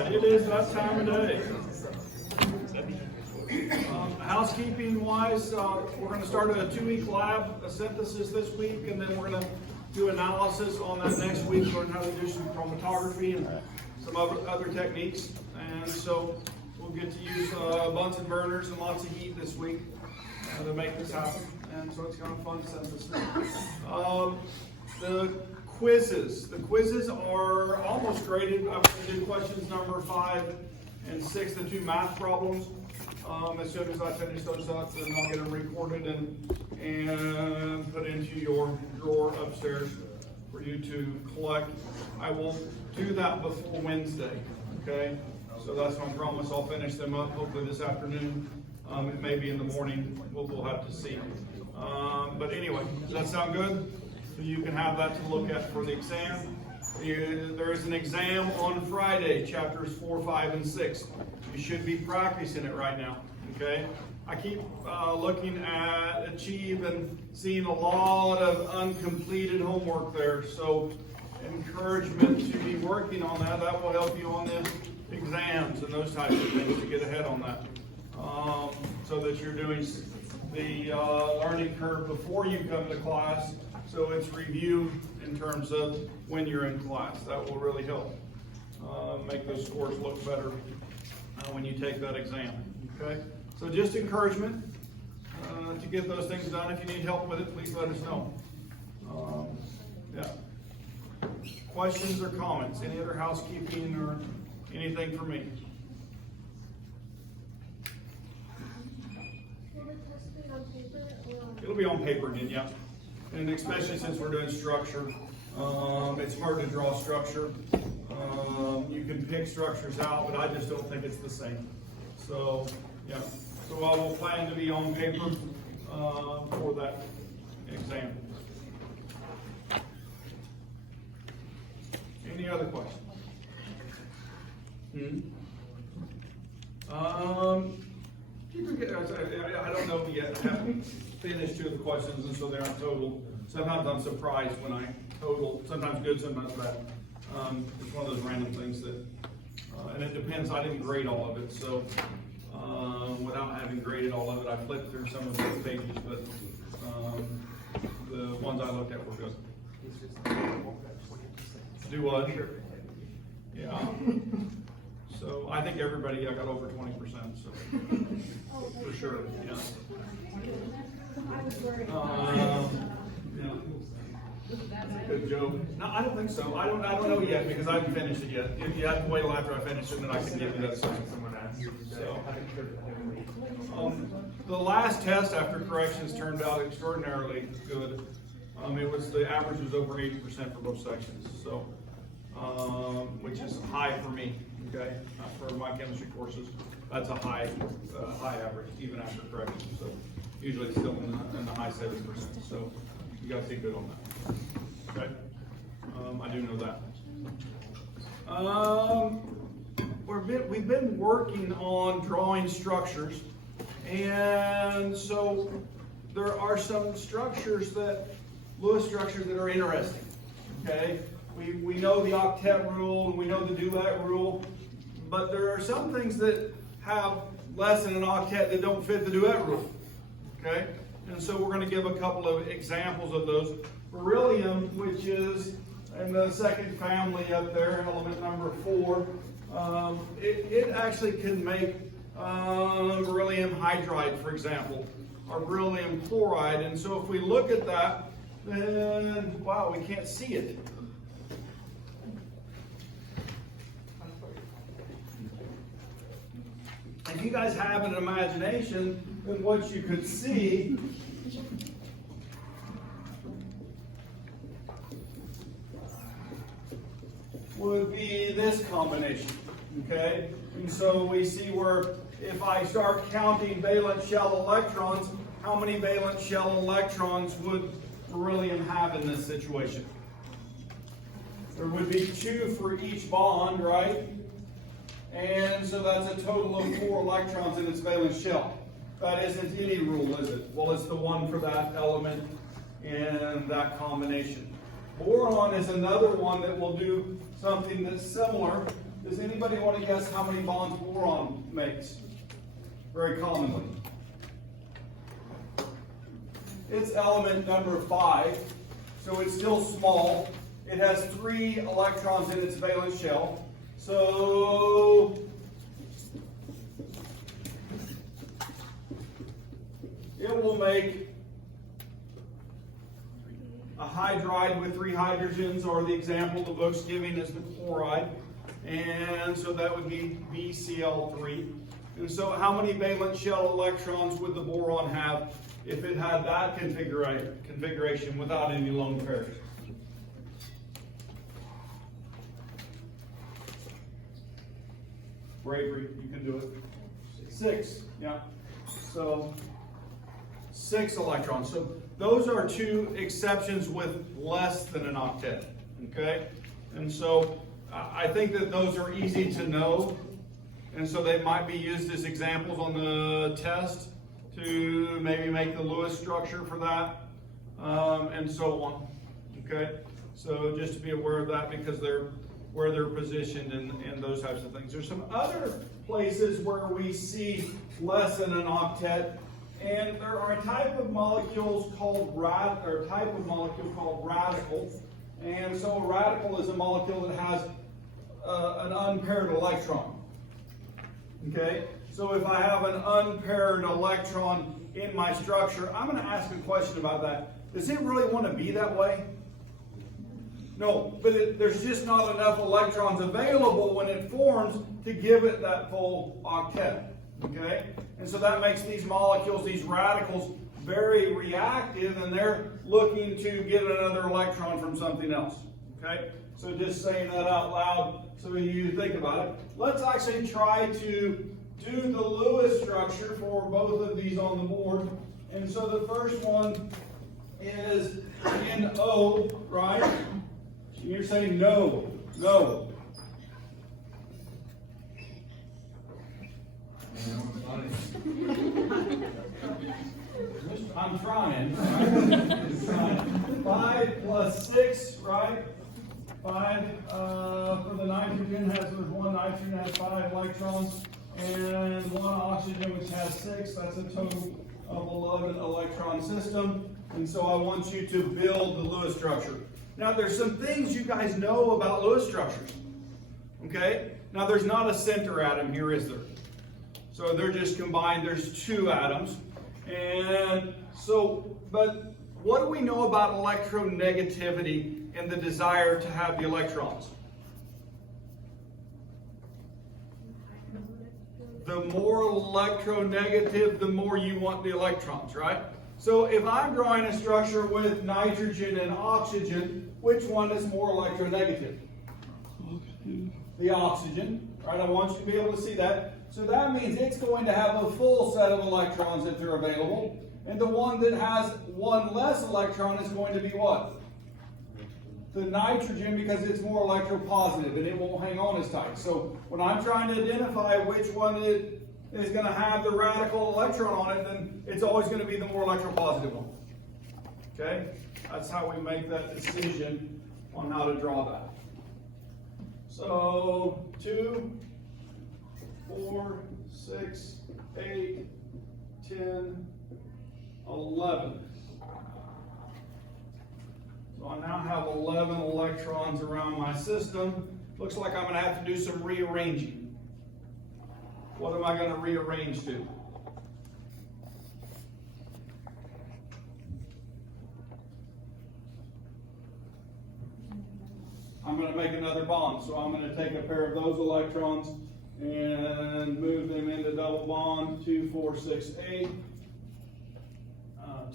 right, it is that time of day. Housekeeping wise, we're going to start a 2-week lab, a synthesis this week, and then we're going to do analysis on that next week, learn how to do some chromatography and some other techniques. And so we'll get to use Bunsen burners and lots of heat this week to make this happen. And so it's kind of fun synthesis. The quizzes are almost graded. I'm going to do questions number 5 and 6, the 2 math problems. As soon as I finish those up, then I'll get them recorded and put into your drawer upstairs for you to collect. I won't do that before Wednesday, okay? So that's my promise. I'll finish them up hopefully this afternoon. It may be in the morning. We'll have to see. But anyway, does that sound good? So you can have that to look at for the exam. There is an exam on Friday, chapters 4, 5, and 6. You should be practicing it right now, okay? I keep looking at Achieve and seeing a lot of uncompleted homework there. So encouragement to be working on that. That will help you on the exams and those types of things to get ahead on that. So that you're doing the learning curve before you come to class. So it's review in terms of when you're in class. That will really help make those scores look better when you take that exam. Okay? So just encouragement to get those things done. If you need help with it, please let us know. Yeah. Questions or comments? Any other housekeeping or anything for me? It'll be on paper again, yeah. And especially since we're doing structure, it's hard to draw structure. You can pick structures out, but I just don't think it's the same. So, yeah. So I will plan to be on paper for that exam. Any other questions? I don't know yet. I haven't finished 2 of the questions, and so they aren't total. Sometimes I'm surprised when I total. Sometimes good, sometimes bad. It's one of those random things that, and it depends. I didn't grade all of it, so without having graded all of it, I flipped through some of those pages, but the ones I looked at were good. Do what? Yeah. So I think everybody got over 20%. So for sure, yeah. Yeah. Good joke. No, I don't think so. I don't know yet because I haven't finished it yet. If you have to wait till after I finish it, then I can give you that stuff. So, the last test after corrections turned out extraordinarily good. It was the average was over 80% for both sections. So, which is high for me. Okay, for my chemistry courses, that's a high average even after corrections. So usually it's still in the high 70%. So you got to be good on that. Okay, I do know that. We've been working on drawing structures, and so there are some structures Lewis structures that are interesting. Okay, we know the octet rule and we know the duet rule. But there are some things that have less than an octet that don't fit the duet rule, okay? And so we're going to give a couple of examples of those. Beryllium, which is in the second family up there, element number 4, it actually can make beryllium hydride, for example, or beryllium chloride. And so if we look at that, then, wow, we can't see it. If you guys have an imagination, then what you could see would be this combination, okay? And so we see where if I start counting valence shell electrons, how many valence shell electrons would beryllium have in this situation? There would be 2 for each bond, right? And so that's a total of 4 electrons in its valence shell. That isn't any rule, is it? Well, it's the one for that element in that combination. Boron is another one that will do something that's similar, Does anybody want to guess how many bonds boron makes? Very commonly. It's element number 5, so it's still small. It has 3 electrons in its valence shell. So it will make a hydride with 3 hydrogens, or the example the book's giving is the chloride. And so that would be BCl3. And so how many valence shell electrons would the boron have if it had that configuration without any lone pairs? Bravery, you can do it. 6, yeah. So 6 electrons. So those are 2 exceptions with less than an octet. Okay? And so I think that those are easy to know. And so they might be used as examples on the test to maybe make the Lewis structure for that, and so on. Okay? So just to be aware of that, because where they're positioned and those types of things. There's some other places where we see less than an octet, and there are a type of molecules called radical. And so a radical is a molecule that has an unpaired electron. Okay? So if I have an unpaired electron in my structure, I'm going to ask a question about that. Does it really want to be that way? No, but there's just not enough electrons available when it forms to give it that full octet. Okay? And so that makes these molecules, these radicals, very reactive, and they're looking to get another electron from something else. Okay? So just saying that out loud so you think about it. Let's actually try to do the Lewis structure for both of these on the board. And so the first one is NO, right? And you're saying no, no. I'm trying. Right? 5 plus 6, right? 5 for the nitrogen there's 1 nitrogen has 5 electrons, and 1 oxygen which has 6. That's a total of 11 electron system. And so I want you to build the Lewis structure. Now there's some things you guys know about Lewis structures. Okay? Now there's not a center atom here, is there? So they're just combined. There's 2 atoms. And so, but what do we know about electronegativity and the desire to have the electrons? The more electronegative, the more you want the electrons, right? So if I'm drawing a structure with nitrogen and oxygen, which one is more electronegative? The oxygen, right? I want you to be able to see that. So that means it's going to have a full set of electrons if they're available. And the one that has 1 less electron is going to be what? The nitrogen, because it's more electropositive and it won't hang on as tight. So when I'm trying to identify which one is going to have the radical electron on it, then it's always going to be the more electropositive one. Okay? That's how we make that decision on how to draw that. So 2, 4, 6, 8, 10, 11. So I now have 11 electrons around my system. Looks like I'm going to have to do some rearranging. What am I going to rearrange to? I'm going to make another bond. So I'm going to take a pair of those electrons and move them into double bond. 2, 4, 6, 8.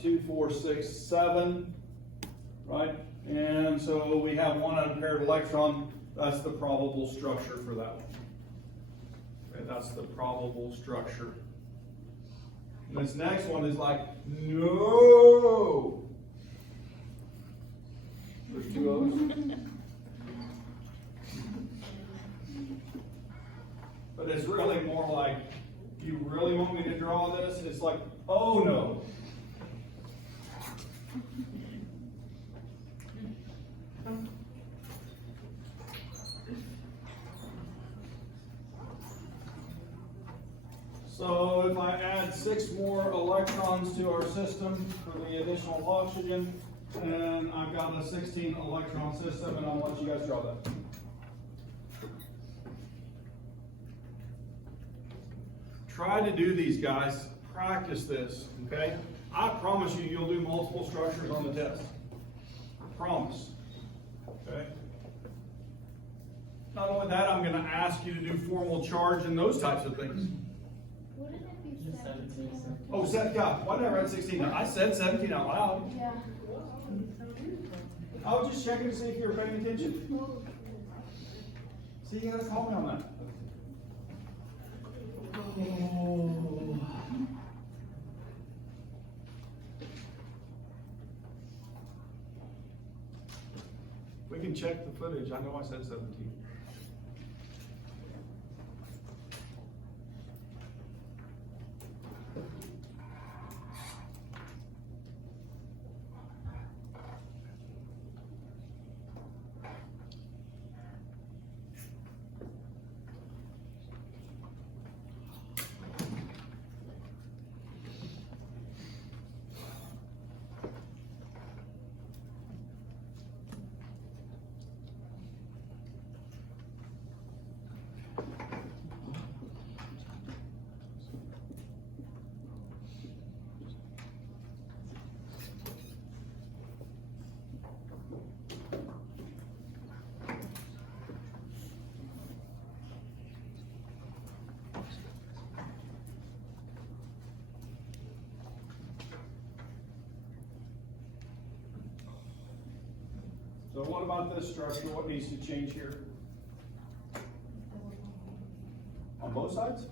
2, 4, 6, 7. Right? And so we have 1 unpaired electron. That's the probable structure for that one. Okay, that's the probable structure. And this next one is like, no. There's 2 O's. But it's really more like, you really want me to draw this? It's like, oh no. So if I add 6 more electrons to our system for the additional oxygen, then I've got a 16 electron system, and I'll let you guys draw that. Try to do these, guys. Practice this, okay? I promise you, you'll do multiple structures on the test. I promise, okay? Not only that, I'm going to ask you to do formal charge and those types of things. Wouldn't it be 17? Oh, God, why did I write 16? I said 17 out loud. Yeah. I was just checking to see if you were paying attention. See, you gotta call me on that. Oh. We can check the footage. I know I said 17. So what about this structure? What needs to change here? On both sides?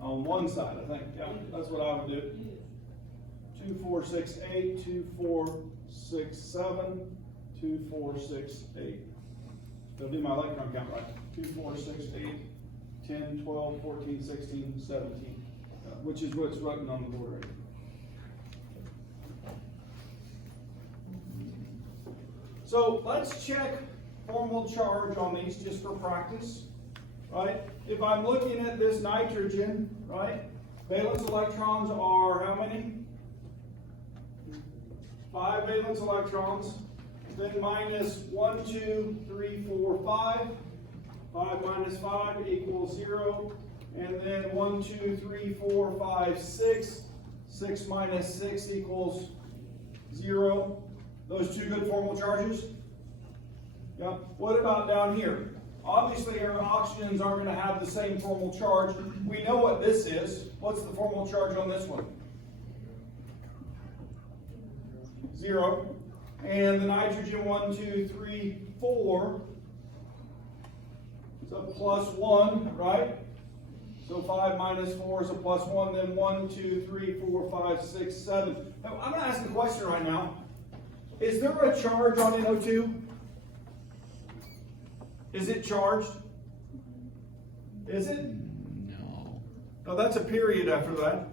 On one side, I think. Yeah, that's what I would do. 2, 4, 6, 8, 2, 4, 6, 7, 2, 4, 6, 8. So do my electron count right. 2, 4, 6, 8, 10, 12, 14, 16, 17. Which is what's written on the board right here. So let's check formal charge on these just for practice, right? If I'm looking at this nitrogen, right, valence electrons are how many? 5 valence electrons, then minus 1, 2, 3, 4, 5. 5 minus 5 equals 0, and then 1, 2, 3, 4, 5, 6. 6 minus 6 equals 0. Those two good formal charges? Yeah. What about down here? Obviously, our oxygens aren't going to have the same formal charge. We know what this is. What's the formal charge on this one? 0. And the nitrogen 1, 2, 3, 4. It's a plus 1, right? So 5 minus 4 is a plus 1. Then 1, 2, 3, 4, 5, 6, 7. Now, I'm going to ask a question right now. Is there a charge on NO2? Is it charged? Is it? No. No, that's a period after that.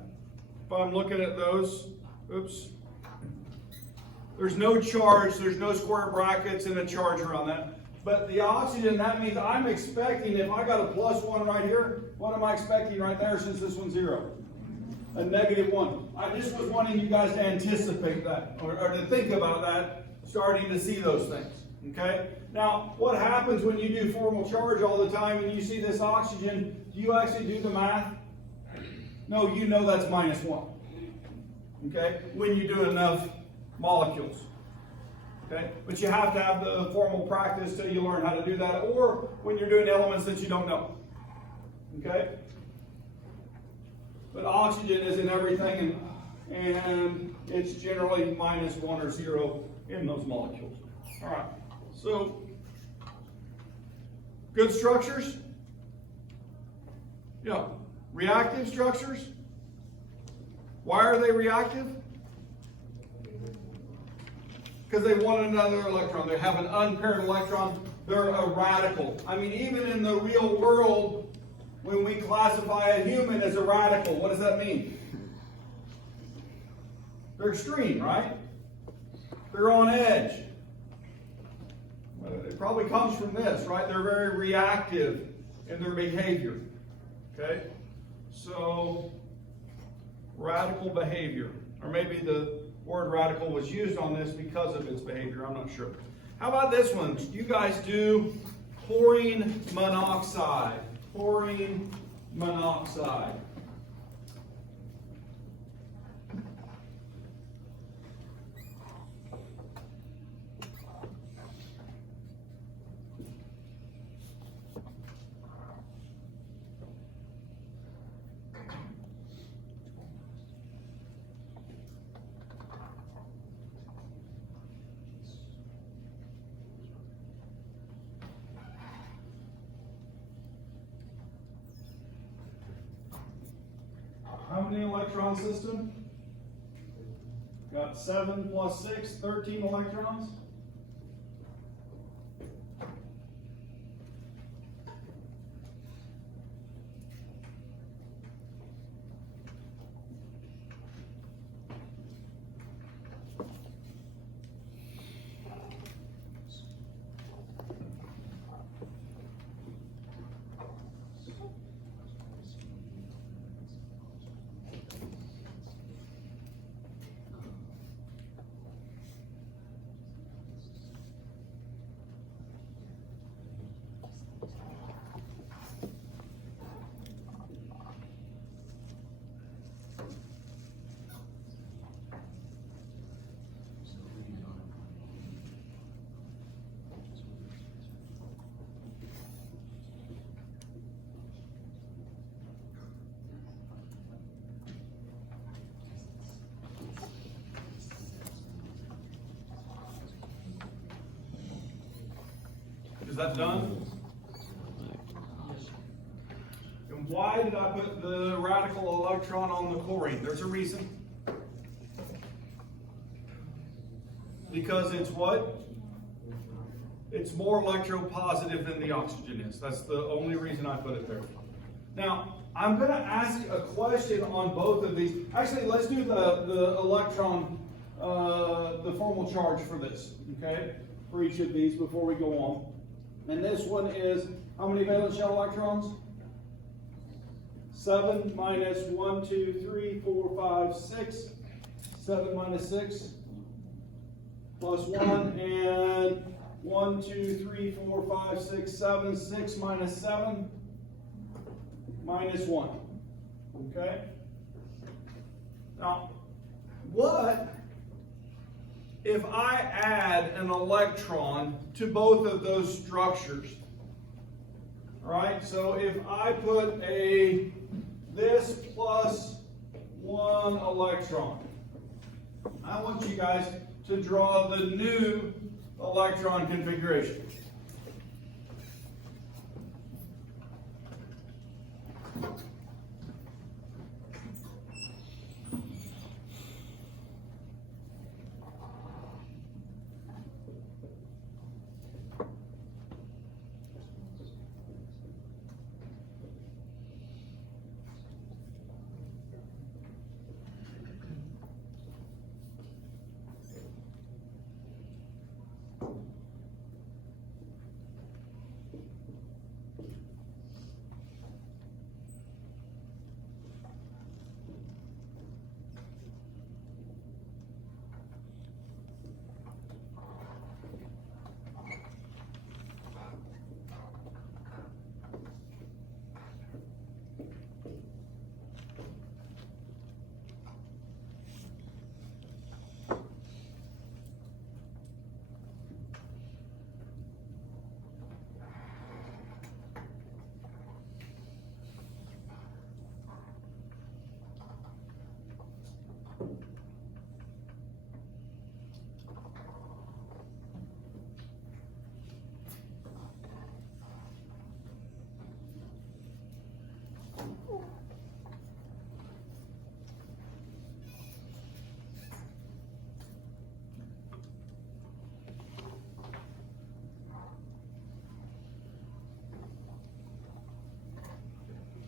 If I'm looking at those, oops. There's no charge, there's no square brackets and a charge around that. But the oxygen, that means I'm expecting, if I got a plus 1 right here, what am I expecting right there since this one's 0? A negative 1. I just was wanting you guys to anticipate that, or to think about that, starting to see those things, okay? Now, what happens when you do formal charge all the time and you see this oxygen, do you actually do the math? No, you know that's minus 1, okay? When you do enough molecules, okay? But you have to have the formal practice till you learn how to do that, or when you're doing elements that you don't know, okay? But oxygen is in everything, and it's generally minus 1 or 0 in those molecules. All right, so good structures? Yeah. Reactive structures? Why are they reactive? Because they want another electron. They have an unpaired electron. They're a radical. I mean, even in the real world, when we classify a human as a radical, what does that mean? They're extreme, right? They're on edge. It probably comes from this, right? They're very reactive. in their behavior. Okay? So, radical behavior. Or maybe the word radical was used on this because of its behavior. I'm not sure. How about this one? You guys do chlorine monoxide. Chlorine monoxide. How many electron system? Got 7 plus 6, 13 electrons. Is that done? And why did I put the radical electron on the chlorine? There's a reason. Because it's what? It's more electropositive than the oxygen is. That's the only reason I put it there. Now, I'm going to ask a question on both of these. Actually, let's do the electron, the formal charge for this, okay? For each of these before we go on. And this one is, how many valence shell electrons? 7 minus 1, 2, 3, 4, 5, 6. 7 minus 6 plus 1, and 1, 2, 3, 4, 5, 6, 7. 6 minus 7 minus 1. Okay? Now, what if I add an electron to both of those structures? All right, so if I put this plus 1 electron, I want you guys to draw the new electron configuration.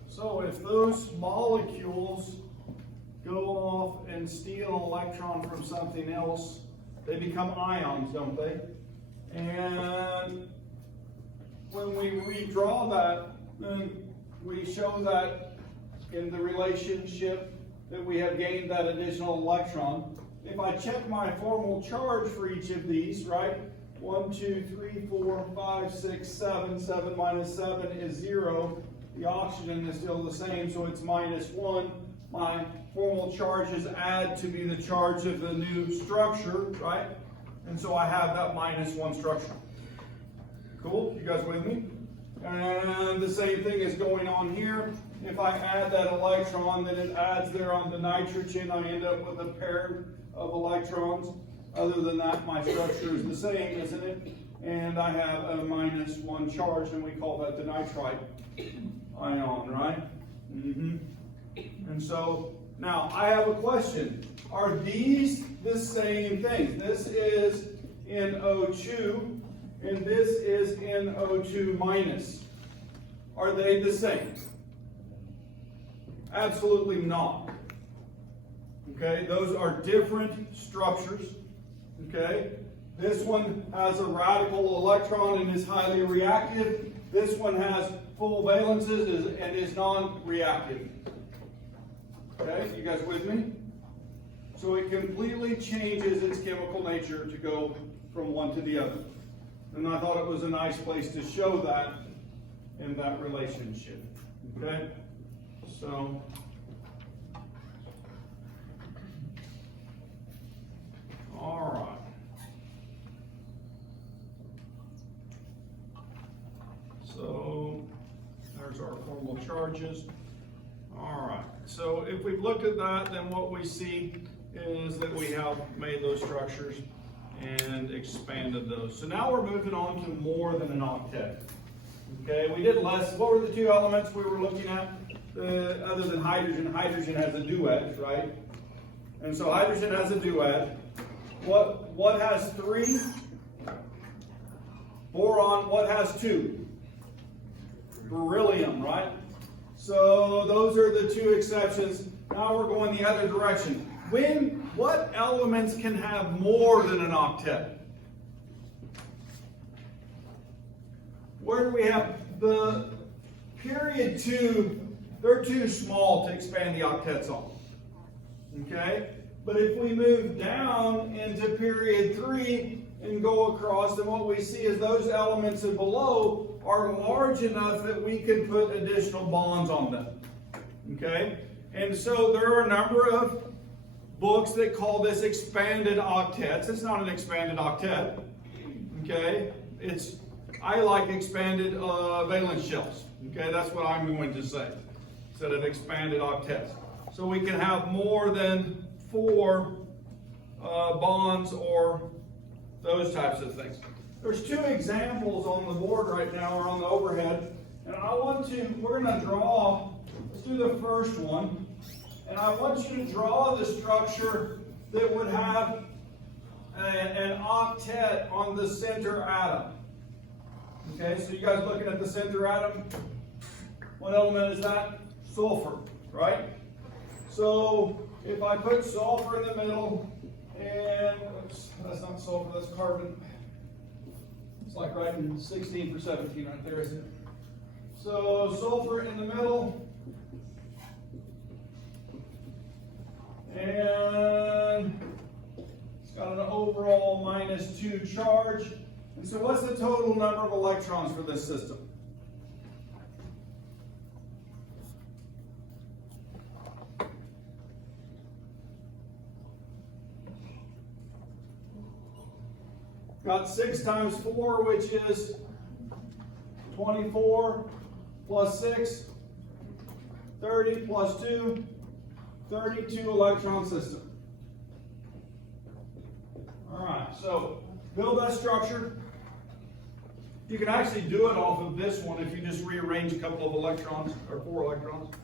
So if those molecules go off and steal an electron from something else, they become ions, don't they? And when we redraw then we show that in the relationship that we have gained that additional electron. If I check my formal charge for each of these, right? 1, 2, 3, 4, 5, 6, 7. 7 minus 7 is 0. The oxygen is still the same, so it's -1. My formal charges add to be the charge of the new structure, right? And so I have that -1 structure. Cool? You guys with me? And the same thing is going on here. If I add that electron, then it adds there on the nitrogen. I end up with a pair of electrons. Other than that, my structure is the same, isn't it? And I have a -1 charge, and we call that the nitrite ion, right? And so, now I have a question. Are these the same thing? This is NO2, and this is NO2 minus. Are they the same? Absolutely not. Okay, those are different structures. Okay, this one has a radical electron and is highly reactive. This one has full valences and is non-reactive. Okay, you guys with me? So it completely changes its chemical nature to go from one to the other. And I thought it was a nice place to show that in that relationship. Okay, so all right. So there's our formal charges. All right. So if we've looked at that, then what we see is that we have made those structures and expanded those. So now we're moving on to more than an octet. Okay, we did less. What were the two elements we were looking at? Other than hydrogen, hydrogen has a duet, right? And so hydrogen has a duet. What has 3? Boron, what has 2? Beryllium, right? So those are the two exceptions. Now we're going the other direction. What elements can have more than an octet? Where do we have the period 2? They're too small to expand the octets on. Okay? But if we move down into period 3 and go across, then what we see is those elements and below are large enough that we can put additional bonds on them. Okay? And so there are a number of books that call this expanded octets. It's not an expanded octet. Okay? I like expanded valence shells. Okay? That's what I'm going to say. Instead of expanded octets. So we can have more than 4 bonds or those types of things. There's 2 examples on the board right now, or on the overhead, and we're going to draw, let's do the first one, and I want you to draw the structure that would have an octet on the center atom. Okay, so you guys looking at the center atom? What element is that? Sulfur, right? So if I put sulfur in the middle, and oops, that's not sulfur, that's carbon. It's like writing 16 for 17 right there, isn't it? So sulfur in the middle, and it's got an overall -2 charge. And so what's the total number of electrons for this system? Got 6 times 4, which is 24, plus 6, 30, plus 2, 32 electron system. All right, so build that structure. You can actually do it off of this one if you just rearrange a couple of electrons, or 4 electrons.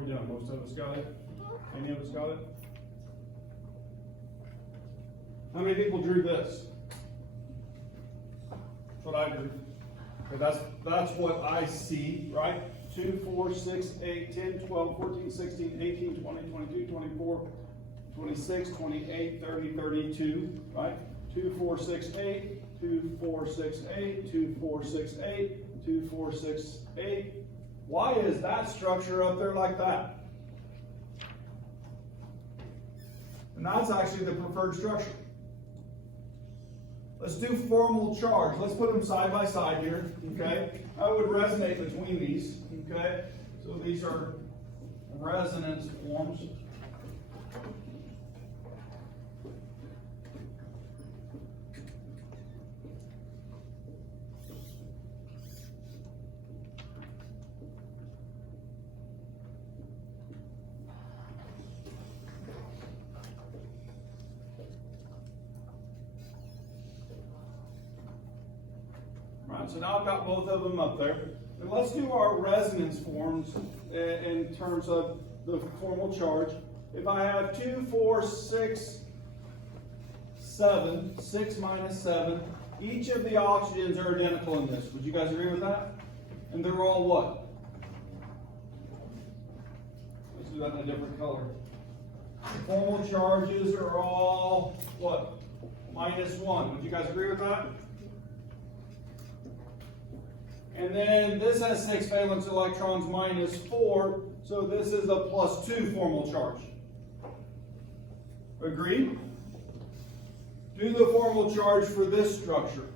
are we done? Most of us got it? Any of us got it? How many people drew this? That's what I drew. Okay, that's what I see, right? 2, 4, 6, 8, 10, 12, 14, 16, 18, 20, 22, 24, 26, 28, 30, 32, right? 2, 4, 6, 8, 2, 4, 6, 8, 2, 4, 6, 8, 2, 4, 6, 8. Why is that structure up there like that? And that's actually the preferred structure. Let's do formal charge. Let's put them side by side here, okay? I would resonate between these, okay? So these are resonance forms. So now I've got both of them up there. And let's do our resonance forms in terms of the formal charge. If I have 2, 4, 6, 7, 6 minus 7, each of the oxygens are identical in this. Would you guys agree with that? And they're all what? Let's do that in a different color. The formal charges are all what? -1. Would you guys agree with that? And then this has 6 valence electrons -4, so this is a +2 formal charge. Agreed? Do the formal charge for this structure.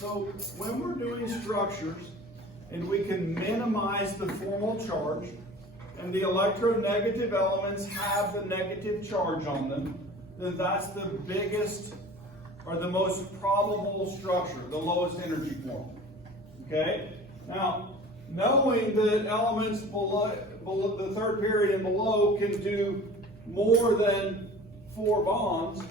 So when we're doing structures and we can minimize the formal charge and the electronegative elements have the negative charge on them, then that's the biggest or the most probable structure, the lowest energy form. Okay? Now, knowing that elements below the third period and below can do more than 4 bonds,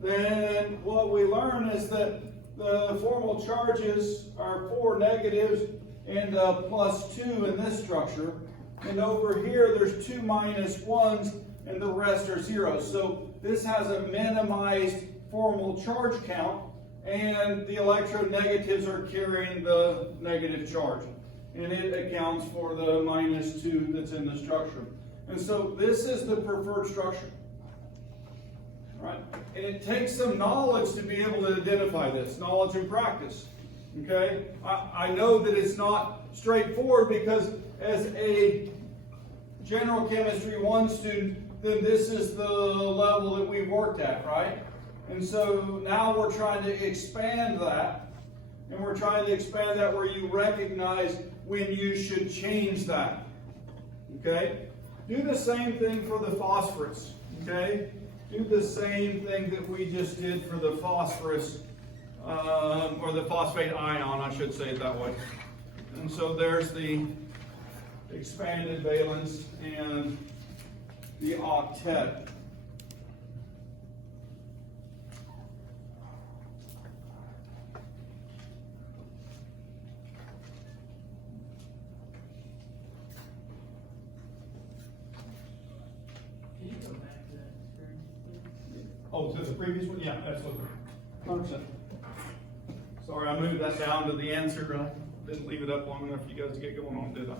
then what we learn is that the formal charges are 4 negatives and a +2 in this structure. And over here, there's 2 -1s and the rest are zeros. So this has a minimized formal charge count, and the electronegatives are carrying the negative charge. And it accounts for the -2 that's in the structure. And so this is the preferred structure. Right? And it takes some knowledge to be able to identify this, knowledge and practice. Okay? I know that it's not straightforward because as a general chemistry 1 student, then this is the level that we've worked at, right? And so now we're trying to expand that, and we're trying to expand that where you recognize when you should change that. Okay? Do the same thing for the phosphorus. Okay? Do the same thing that we just did for the phosphorus, or the phosphate ion, I should say it that way. And so there's the expanded valence and the octet. Oh, to the previous one? Yeah, absolutely. 100%. Sorry, I moved that down to the answer. I didn't leave it up long enough for you guys to get going on, did I?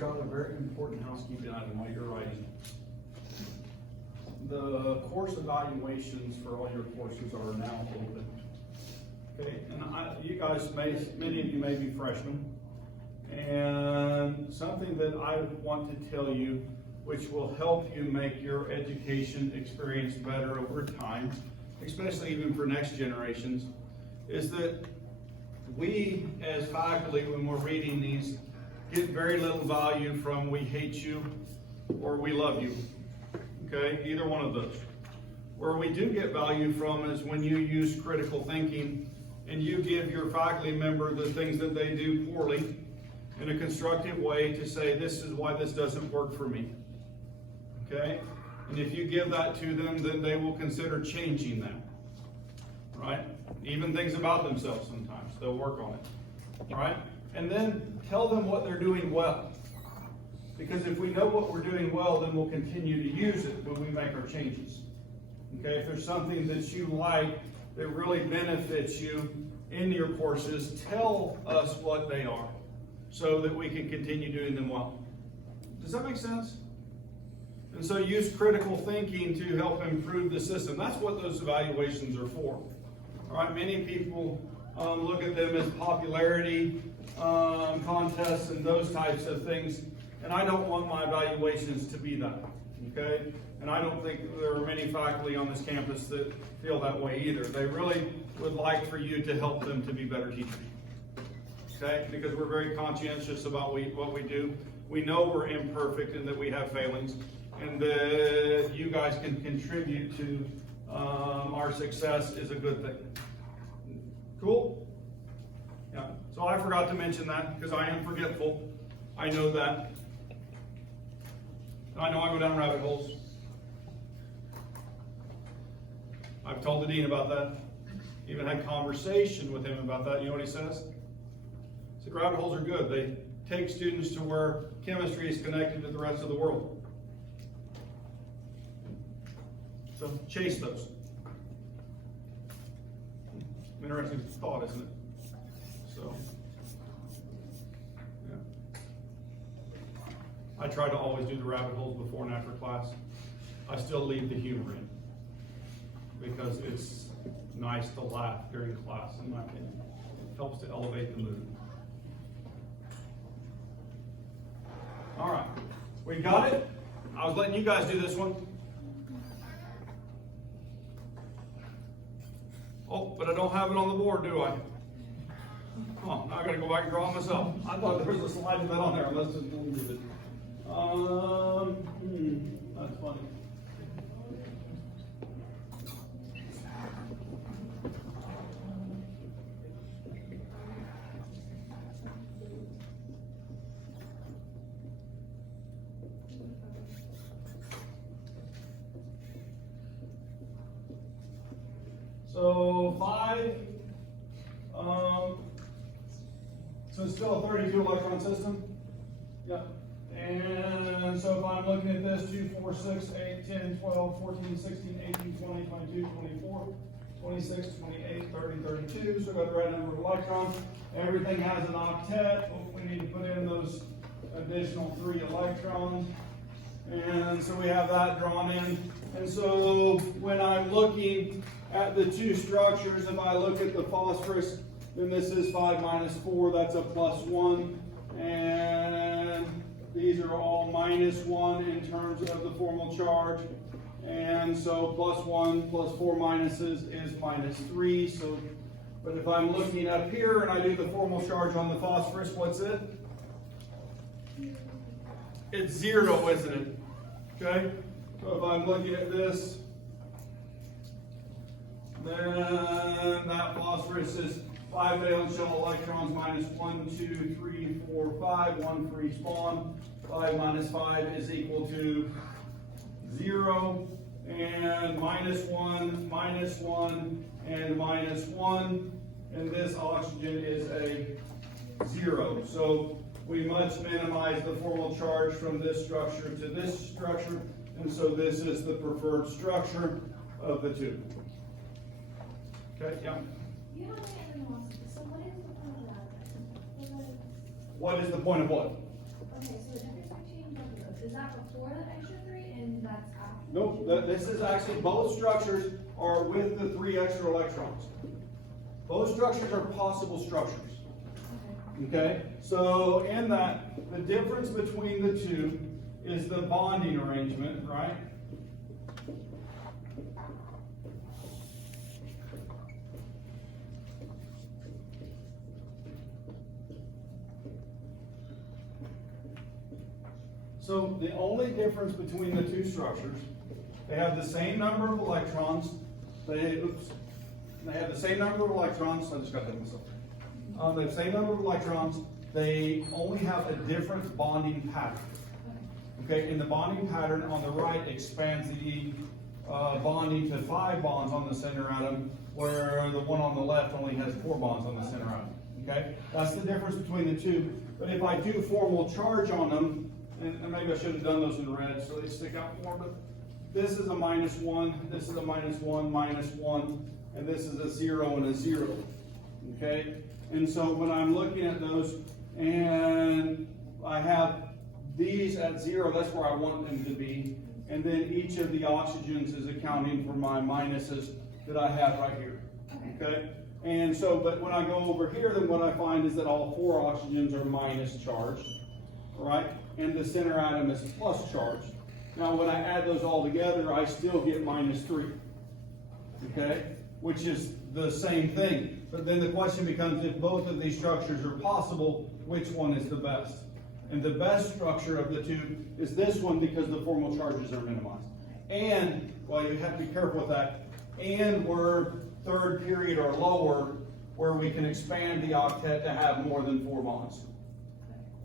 forgot a very important housekeeping item while you're writing. The course evaluations for all your courses are now open. Okay, and you guys many of you may be freshmen. And something that I want to tell you, which will help you make your education experience better over time, especially even for next generations, is that we as faculty, when we're reading these, get very little value from we hate you or we love you. Okay, either one of those. Where we do get value from is when you use critical thinking and you give your faculty member the things that they do poorly in a constructive way to say, this is why this doesn't work for me. Okay? And if you give that to them, then they will consider changing that. Right? Even things about themselves sometimes. They'll work on it. Right? And then tell them what they're doing well. Because if we know what we're doing well, then we'll continue to use it when we make our changes. Okay? If there's something that you like that really benefits you in your courses, tell us what they are so that we can continue doing them well. Does that make sense? And so use critical thinking to help improve the system. That's what those evaluations are for. All right, many people look at them as popularity contests and those types of things, and I don't want my evaluations to be that, okay? And I don't think there are many faculty on this campus that feel that way either. They really would like for you to help them to be better teachers, okay? Because we're very conscientious about what we do. We know we're imperfect and that we have failings, and that you guys can contribute to our success is a good thing. Cool? Yeah, so I forgot to mention that because I am forgetful. I know that. I know I go down rabbit holes. I've told the dean about that. Even had conversation with him about that. You know what he says? He said, rabbit holes are good. They take students to where chemistry is connected to the rest of the world. So chase those. Interesting thought, isn't it? So, yeah. I try to always do the rabbit holes before and after class. I still leave the humor in because it's nice to laugh during class, in my opinion. It helps to elevate the mood. All right, we got it. I was letting you guys do this one. Oh, but I don't have it on the board, do I? Oh, now I gotta go back and draw it myself. I thought there was a slide of that on there, unless it's deleted it. That's funny. So 5, so it's still a 32 electron system. Yep. And so if I'm looking at this, 2, 4, 6, 8, 10, 12, 14, 16, 18, 20, 22, 24, 26, 28, 30, 32. So I've got the right number of electrons. Everything has an octet. We need to put in those additional 3 electrons. And so we have that drawn in. And so when I'm looking at the 2 structures, if I look at the phosphorus, then this is 5 minus 4, that's a plus 1. And these are all minus 1 in terms of the formal charge. And so plus 1 plus 4 minuses is minus 3. So, but if I'm looking up here and I do the formal charge on the phosphorus, what's it? It's 0, isn't it? Okay? So if I'm looking at this, then that phosphorus is 5 valence shell electrons minus 1, 2, 3, 4, 5, 1 for each bond. 5 minus 5 is equal to 0, and minus 1, and minus 1, and this oxygen is a 0. So we must minimize the formal charge from this structure to this structure, and so this is the preferred structure of the 2. Okay, yeah. You don't have so what is the point of that? What is the point of what? Okay, so that before the extra three and that's after? Nope, this is actually, both structures are with the 3 extra electrons. Both structures are possible structures. Okay, so in that, the difference between the two is the bonding arrangement, right? So the only difference between the two structures, they have the same number of electrons. They have the same number of electrons. I just got that myself. They have the same number of electrons. They only have a different bonding pattern. Okay, and the bonding pattern on the right expands the bonding to 5 bonds on the center atom, where the one on the left only has 4 bonds on the center atom. Okay, that's the difference between the two. But if I do formal charge on them, and maybe I should have done those in red so they stick out more, but this is a -1, this is a -1, -1, and this is a 0 and a 0. Okay, and so when I'm looking at those, and I have these at 0, that's where I want them to be, and then each of the oxygens is accounting for my minuses that I have right here. Okay, and so, but when I go over here, then what I find is that all 4 oxygens are minus charged, right? And the center atom is plus charged. Now, when I add those all together, I still get -3, okay? Which is the same thing. But then the question becomes, if both of these structures are possible, which one is the best? And the best structure of the two is this one because the formal charges are minimized. And, well, you have to be careful with that, and we're 3rd period or lower, where we can expand the octet to have more than 4 bonds.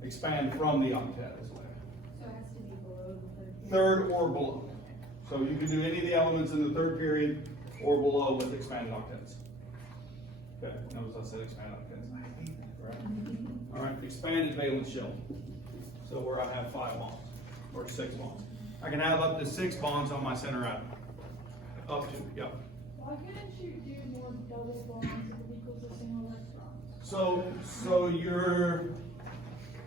Expand from the octet as well. So it has to be below the 3rd or below. So you can do any of the elements in the 3rd period or below with expanded octets. Okay, notice I said expanded octets. I hate that, right? All right, expanded valence shell. So where I have 5 bonds or 6 bonds. I can have up to 6 bonds on my center atom. Up to, yep. Why couldn't you do more double bonds if it equals a single electron? So you're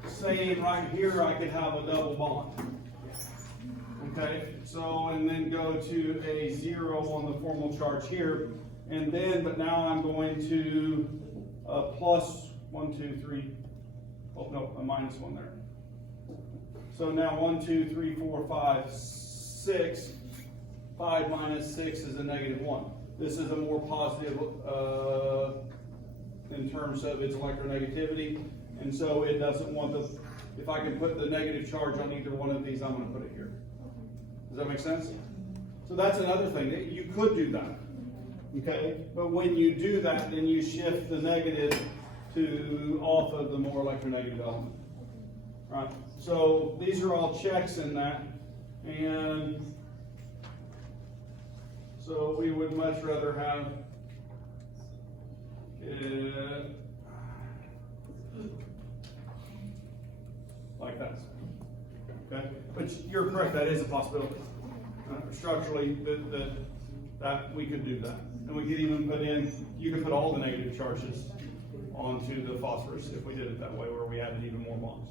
saying right here I could have a double bond. Okay, so and then go to a 0 on the formal charge here, and then, but now I'm going to plus 1, 2, 3, oh no, a -1 there. So now 1, 2, 3, 4, 5, 6. 5 minus 6 is a -1. This is a more positive in terms of its electronegativity, and so it doesn't want the, if I can put the negative charge on either one of these, I'm going to put it here. Does that make sense? So that's another thing, that you could do that, okay? But when you do that, then you shift the negative to off of the more electronegative element. Right? So these are all checks in that, and so we would much rather have it like that. Okay, but you're correct, that is a possibility. Structurally, that we could do that. And we could even put in, you could put all the negative charges onto the phosphorus if we did it that way, where we added even more bonds.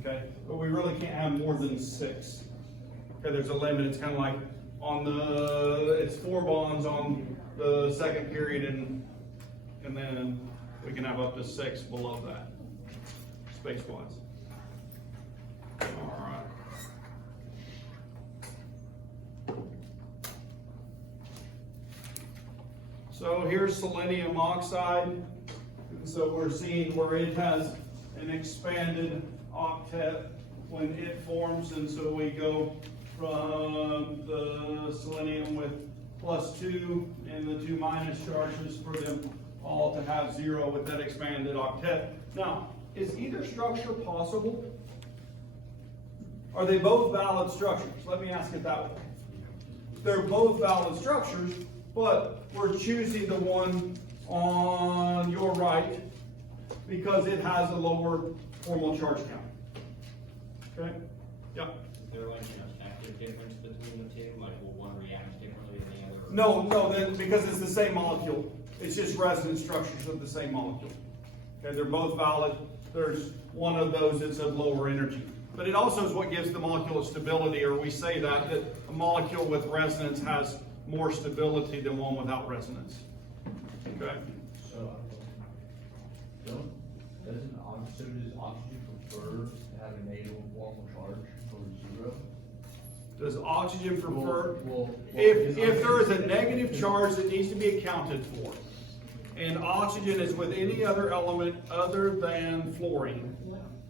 Okay, but we really can't have more than 6. Okay, there's a limit. It's kind of like on it's 4 bonds on the 2nd period, and then we can have up to 6 below that, space-wise. All right. So here's selenium oxide. So we're seeing where it has an expanded octet when it forms, and so we go from the selenium with +2 and the 2 minus charges for them all to have 0 with that expanded octet. Now, is either structure possible? Are they both valid structures? Let me ask it that way. They're both valid structures, but we're choosing the one on your right because it has a lower formal charge count. Okay? Yep. Is there like a active difference between the two? Like, will one react differently than the other? No, then because it's the same molecule. It's just resonance structures of the same molecule. Okay, they're both valid. There's one of those that's of lower energy. but it also is what gives the molecule stability, or we say that a molecule with resonance has more stability than one without resonance. Okay? So, does oxygen prefer to have a negative formal charge over 0? Does oxygen prefer? Well, If there is a negative charge that needs to be accounted for, and oxygen is with any other element other than fluorine,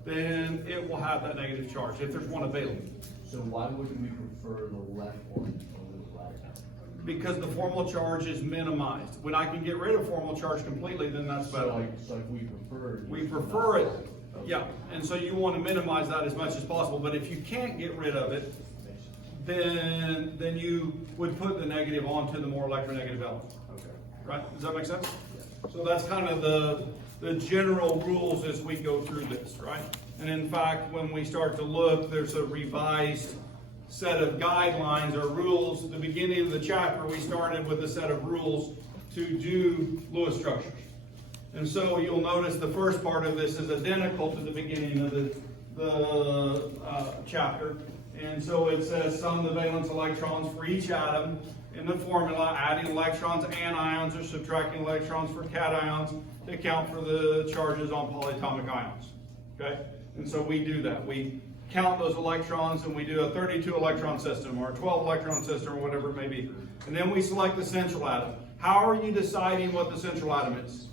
then it will have that negative charge if there's one available. So why wouldn't we prefer the left one over the right? Because the formal charge is minimized. When I can get rid of formal charge completely, then that's better. So if we prefer. We prefer it, yeah, and so you want to minimize that as much as possible, but if you can't get rid of it, then you would put the negative onto the more electronegative element. Okay. Right? Does that make sense? So that's kind of the general rules as we go through this, right? And in fact, when we start to look, there's a revised set of guidelines or rules. At the beginning of the chapter, we started with a set of rules to do Lewis structures. And so you'll notice the first part of this is identical to the beginning of the chapter. And so it says sum the valence electrons for each atom in the formula, adding electrons and ions or subtracting electrons for cations to account for the charges on polyatomic ions. Okay? And so we do that. We count those electrons and we do a 32 electron system or a 12 electron system or whatever it may be. And then we select the central atom. How are you deciding what the central atom is?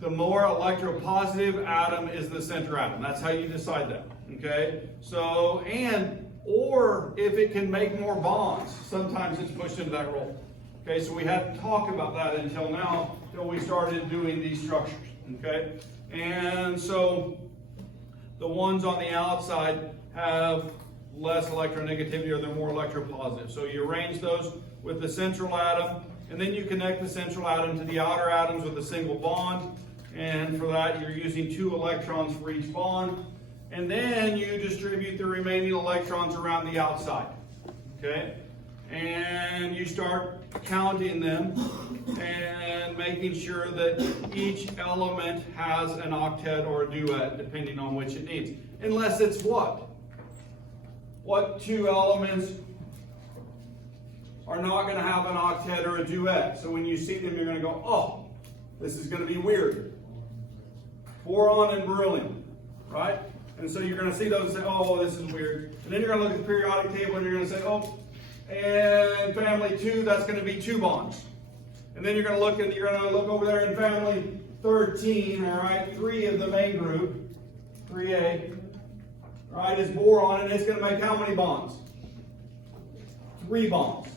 The more electropositive atom is the center atom. That's how you decide that. Okay? So, or if it can make more bonds, sometimes it's pushed into that role. Okay, so we hadn't talked about that until now, until we started doing these structures. Okay? And so the ones on the outside have less electronegativity or they're more electropositive. So you arrange those with the central atom, and then you connect the central atom to the outer atoms with a single bond. And for that, you're using 2 electrons for each bond. And then you distribute the remaining electrons around the outside. Okay? And you start counting them and making sure that each element has an octet or a duet, depending on which it needs. Unless it's what? What 2 elements are not going to have an octet or a duet? So when you see them, you're going to go, oh, this is going to be weird. Boron and beryllium, right? And so you're going to see those and say, oh, this is weird. And then you're going to look at the periodic table and you're going to say, oh, and family 2, that's going to be 2 bonds. And then you're going to look and you're going to look over there in family 13, all right, 3 of the main group, 3A, right, is boron, and it's going to make how many bonds? 3 bonds.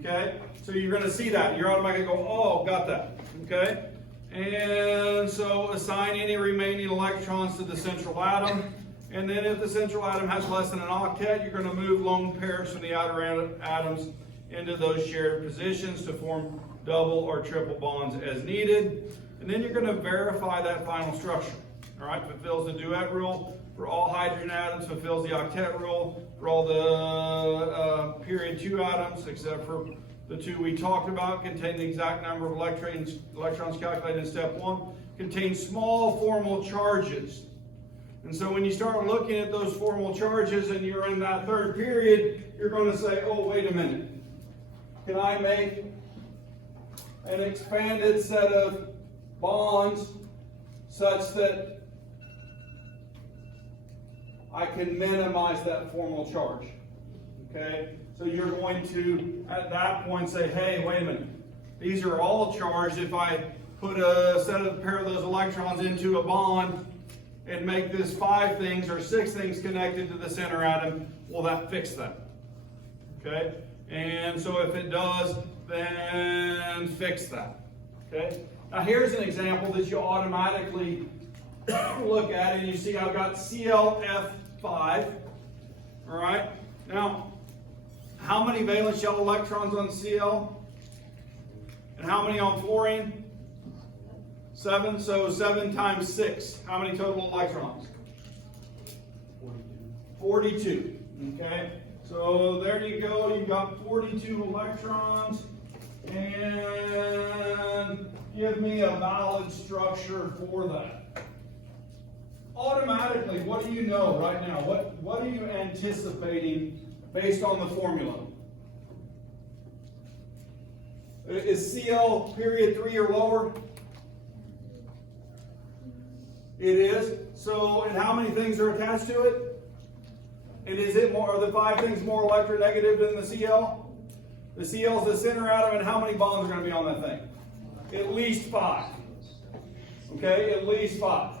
Okay? So you're going to see that. You're automatically going to go, oh, got that. Okay? And so assign any remaining electrons to the central atom. And then if the central atom has less than an octet, you're going to move lone pairs from the outer atoms into those shared positions to form double or triple bonds as needed. And then you're going to verify that final structure. All right, fulfills the duet rule for all hydrogen atoms, fulfills the octet rule for all the period 2 atoms, except for the 2 we talked about, contain the exact number of electrons calculated in step 1, contain small formal charges. And so when you start looking at those formal charges and you're in that 3rd period, you're going to say, oh, wait a minute. Can I make an expanded set of bonds such that I can minimize that formal charge? Okay? So you're going to, at that point, say, hey, wait a minute. These are all charged. If I put a pair of those electrons into a bond and make this 5 things or 6 things connected to the center atom, will that fix that? Okay? And so if it does, then fix that. Okay? Now here's an example that you automatically look at, and you see I've got ClF5. All right? Now, how many valence shell electrons on Cl? And how many on fluorine? 7. So 7 times 6. How many total electrons? 42. Okay? So there you go. You've got 42 electrons. And give me a valid structure for that. automatically, what do you know right now? What are you anticipating based on the formula? Is CL period 3 or lower? It is. So, and how many things are attached to it? And is it more, are the 5 things more electronegative than the CL? The CL is the center atom, and how many bonds are going to be on that thing? At least 5. Okay, at least 5.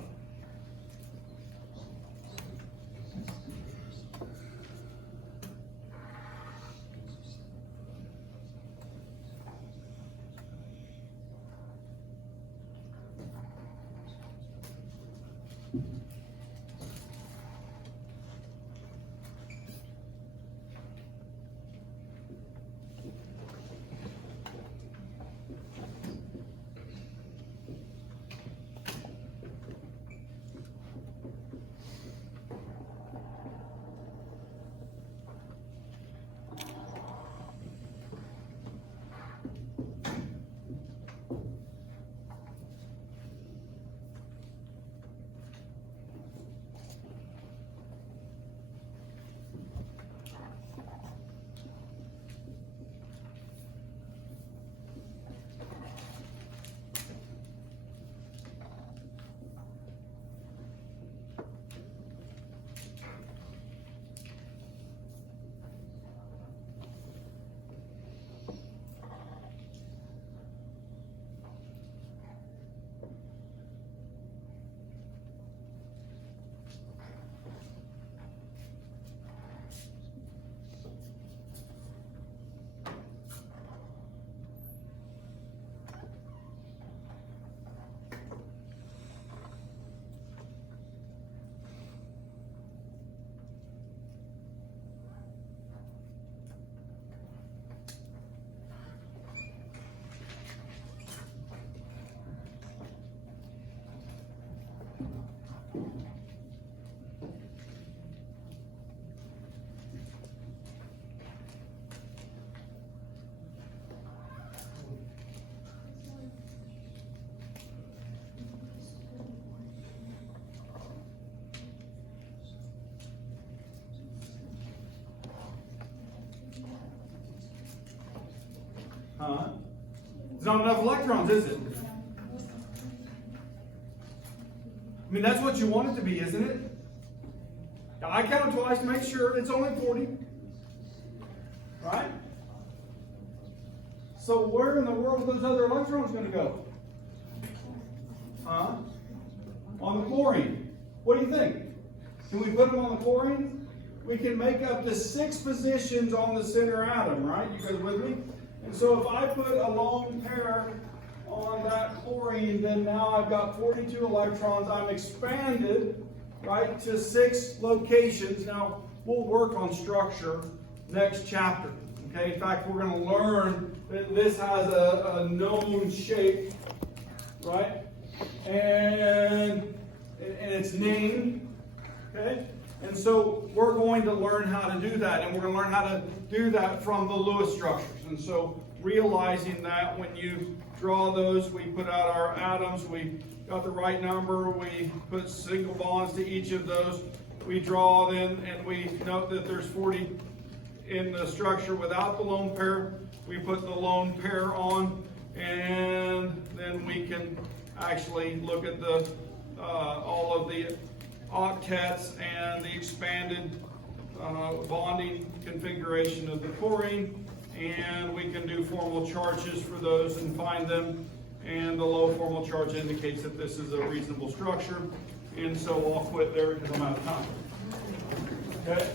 Huh? There's not enough electrons, is it? I mean, that's what you want it to be, isn't it? I counted twice to make sure it's only 40. Right? So where in the world are those other electrons going to go? Huh? On the chlorine. What do you think? Can we put them on the chlorine? We can make up to 6 positions on the center atom, right? You guys with me? And so if I put a lone pair on that chlorine, then now I've got 42 electrons. I'm expanded, right, to 6 locations. Now, we'll work on structure next chapter. Okay, in fact, we're going to learn that this has a known shape, right? And it's named, okay? And so we're going to learn how to do that, and we're going to learn how to do that from the Lewis structures. And so realizing that when you draw those, we put out our atoms, we got the right number, we put single bonds to each of those, we draw them, and we note that there's 40 in the structure without the lone pair. We put the lone pair on, and then we can actually look at the all of the octets and the expanded bonding configuration of the chlorine, and we can do formal charges for those and find them, and the low formal charge indicates that this is a reasonable structure, and so I'll quit there because I'm out of time. Okay.